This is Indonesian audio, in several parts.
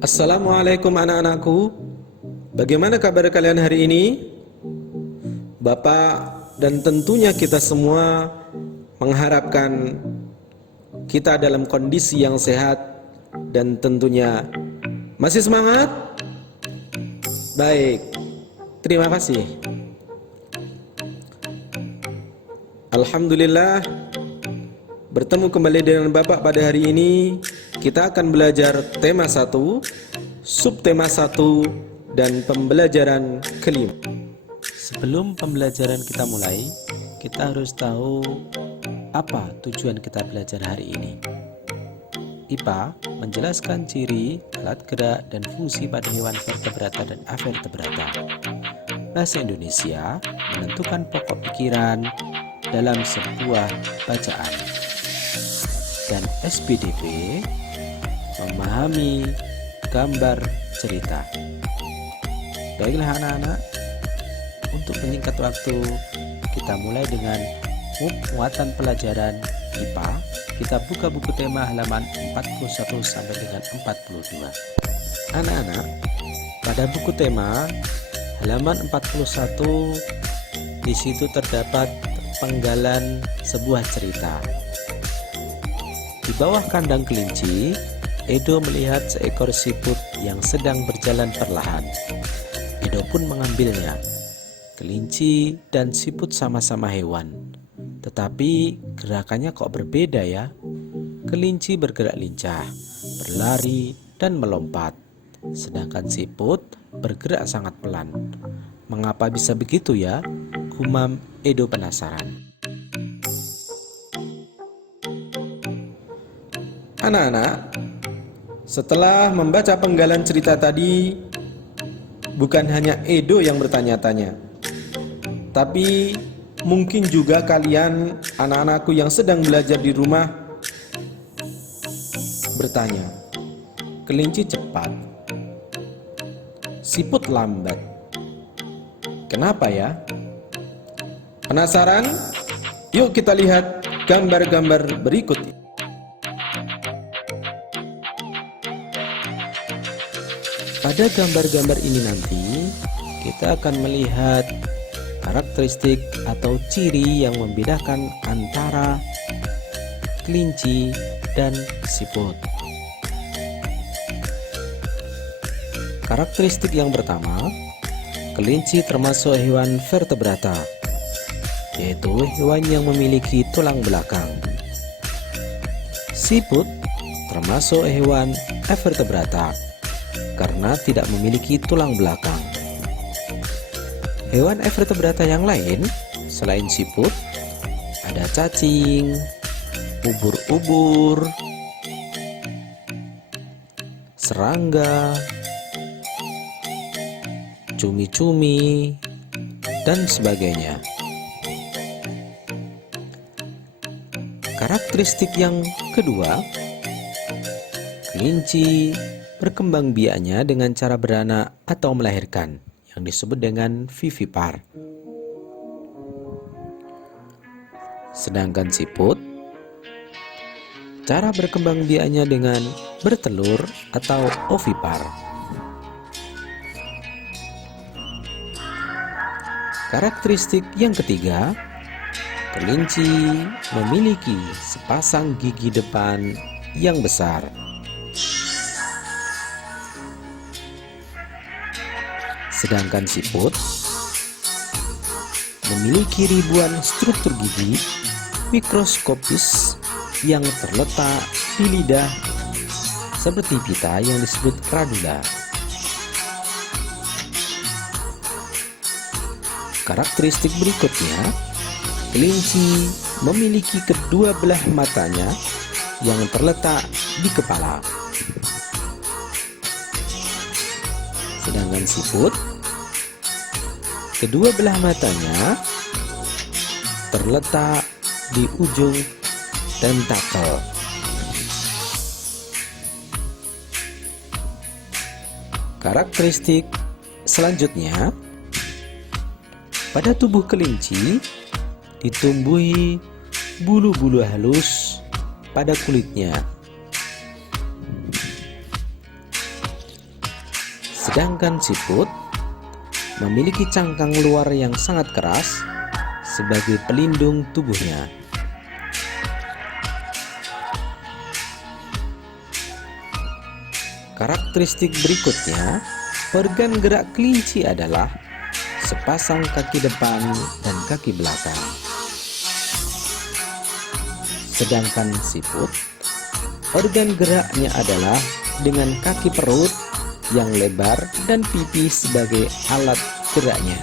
Assalamualaikum anak-anakku. Bagaimana kabar kalian hari ini? Bapak dan tentunya kita semua mengharapkan kita dalam kondisi yang sehat dan tentunya masih semangat? Baik, terima kasih. Alhamdulillah, bertemu kembali dengan Bapak pada hari ini. Kita akan belajar tema 1, subtema 1, dan pembelajaran kelima. Sebelum pembelajaran kita mulai, kita harus tahu apa tujuan kita belajar hari ini. IPA menjelaskan ciri, alat gerak, dan fungsi pada hewan vertebrata dan avertebrata. Bahasa Indonesia menentukan pokok pikiran dalam sebuah bacaan. Dan SPDP memahami gambar cerita. Baiklah anak-anak, untuk menyingkat waktu, kita mulai dengan muatan pelajaran IPA. Kita buka buku tema halaman 41 sampai dengan 42. Anak-anak, pada buku tema halaman 41, di situ terdapat penggalan sebuah cerita. Di bawah kandang kelinci, Edo melihat seekor siput yang sedang berjalan perlahan. Edo pun mengambilnya. Kelinci dan siput sama-sama hewan, tetapi gerakannya kok berbeda ya. Kelinci bergerak lincah, berlari dan melompat, sedangkan siput bergerak sangat pelan. Mengapa bisa begitu ya? Gumam Edo penasaran. Anak-anak, setelah membaca penggalan cerita tadi, bukan hanya Edo yang bertanya-tanya, tapi mungkin juga kalian, anak-anakku yang sedang belajar di rumah, bertanya, kelinci cepat, siput lambat. Kenapa ya? Penasaran? Yuk kita lihat gambar-gambar berikut. Pada gambar-gambar ini nanti kita akan melihat karakteristik atau ciri yang membedakan antara kelinci dan siput. Karakteristik yang pertama, kelinci termasuk hewan vertebrata, yaitu hewan yang memiliki tulang belakang. Siput termasuk hewan avertebrata karena tidak memiliki tulang belakang. Hewan avertebrata yang lain selain siput ada cacing, ubur-ubur, serangga, cumi-cumi, dan sebagainya. Karakteristik yang kedua, kelinci berkembang biaknya dengan cara beranak atau melahirkan, yang disebut dengan vivipar. Sedangkan siput, cara berkembang biaknya dengan bertelur atau ovipar. Karakteristik yang ketiga, kelinci memiliki sepasang gigi depan yang besar. Sedangkan siput memiliki ribuan struktur gigi mikroskopis yang terletak di lidah seperti pita yang disebut radula. Karakteristik berikutnya, kelinci memiliki kedua belah matanya yang terletak di kepala. Sedangkan siput, kedua belah matanya terletak di ujung tentakel. Karakteristik selanjutnya, pada tubuh kelinci ditumbuhi bulu-bulu halus pada kulitnya. Sedangkan siput memiliki cangkang luar yang sangat keras sebagai pelindung tubuhnya. Karakteristik berikutnya, organ gerak kelinci adalah sepasang kaki depan dan kaki belakang. Sedangkan siput, organ geraknya adalah dengan kaki perut yang lebar dan pipi sebagai alat geraknya.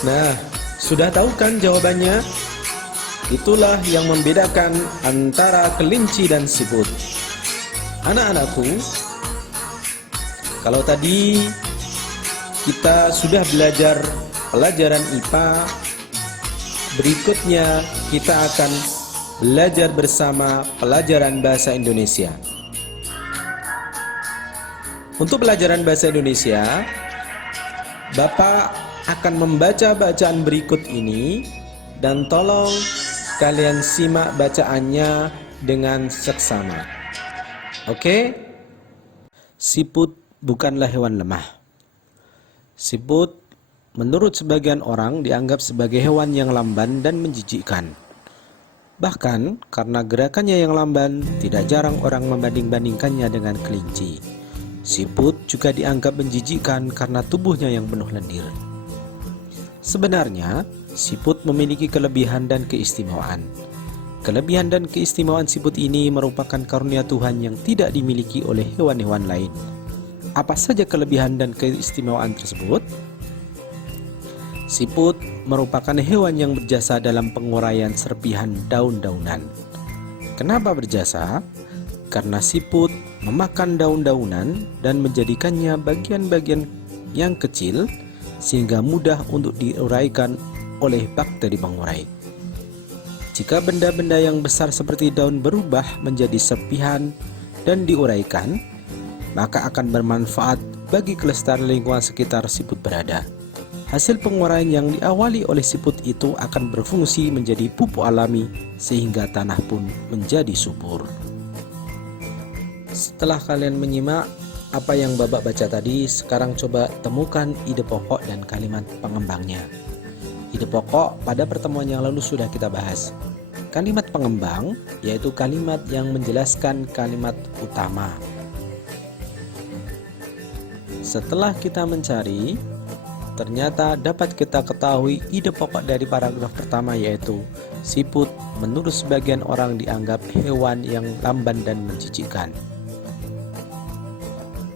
Nah, sudah tahu kan jawabannya? Itulah yang membedakan antara kelinci dan siput. Anak-anakku, kalau tadi kita sudah belajar pelajaran IPA, berikutnya kita akan belajar bersama pelajaran bahasa Indonesia. Untuk pelajaran bahasa Indonesia, Bapak akan membaca bacaan berikut ini dan tolong kalian simak bacaannya dengan seksama. Oke? Siput bukanlah hewan lemah. Siput menurut sebagian orang dianggap sebagai hewan yang lamban dan menjijikkan. Bahkan karena gerakannya yang lamban, tidak jarang orang membanding-bandingkannya dengan kelinci. Siput juga dianggap menjijikkan karena tubuhnya yang penuh lendir. Sebenarnya, siput memiliki kelebihan dan keistimewaan. Kelebihan dan keistimewaan siput ini merupakan karunia Tuhan yang tidak dimiliki oleh hewan-hewan lain. Apa saja kelebihan dan keistimewaan tersebut? Siput merupakan hewan yang berjasa dalam penguraian serpihan daun-daunan. Kenapa berjasa? Karena siput memakan daun-daunan dan menjadikannya bagian-bagian yang kecil sehingga mudah untuk diuraikan oleh bakteri pengurai. Jika benda-benda yang besar seperti daun berubah menjadi serpihan dan diuraikan, maka akan bermanfaat bagi kelestarian lingkungan sekitar siput berada. Hasil penguraian yang diawali oleh siput itu akan berfungsi menjadi pupuk alami sehingga tanah pun menjadi subur. Setelah kalian menyimak apa yang Babak baca tadi, sekarang coba temukan ide pokok dan kalimat pengembangnya. Ide pokok pada pertemuan yang lalu sudah kita bahas. Kalimat pengembang yaitu kalimat yang menjelaskan kalimat utama. Setelah kita mencari, ternyata dapat kita ketahui ide pokok dari paragraf pertama yaitu siput menurut sebagian orang dianggap hewan yang lamban dan menjijikkan.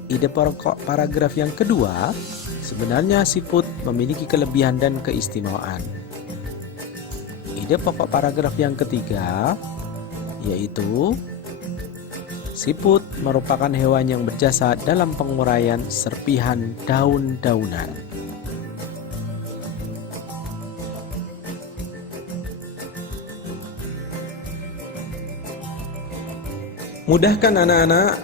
Ide pokok paragraf yang kedua, sebenarnya siput memiliki kelebihan dan keistimewaan. Ide pokok paragraf yang ketiga, yaitu siput merupakan hewan yang berjasa dalam penguraian serpihan daun-daunan. Mudahkan anak-anak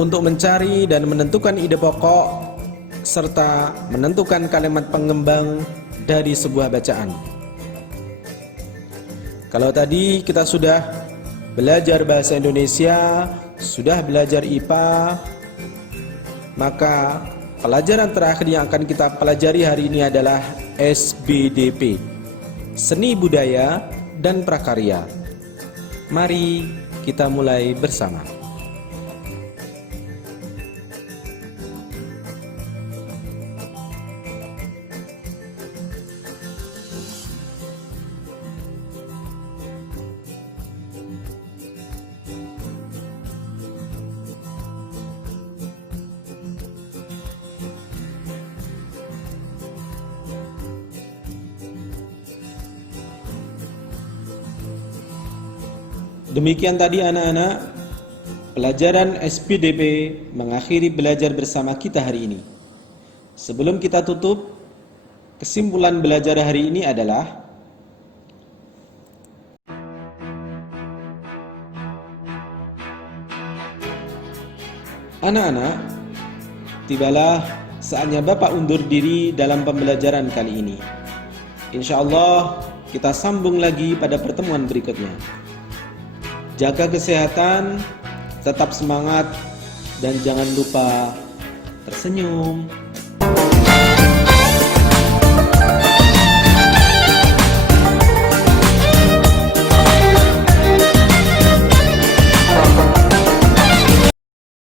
untuk mencari dan menentukan ide pokok serta menentukan kalimat pengembang dari sebuah bacaan. Kalau tadi kita sudah belajar bahasa Indonesia, sudah belajar IPA, maka pelajaran terakhir yang akan kita pelajari hari ini adalah SBDP, Seni Budaya dan Prakarya. Mari kita mulai bersama. Demikian tadi anak-anak, pelajaran SPDP mengakhiri belajar bersama kita hari ini. Sebelum kita tutup, kesimpulan belajar hari ini adalah anak-anak, tibalah saatnya Bapak undur diri dalam pembelajaran kali ini. Insya Allah kita sambung lagi pada pertemuan berikutnya. Jaga kesehatan, tetap semangat, dan jangan lupa tersenyum.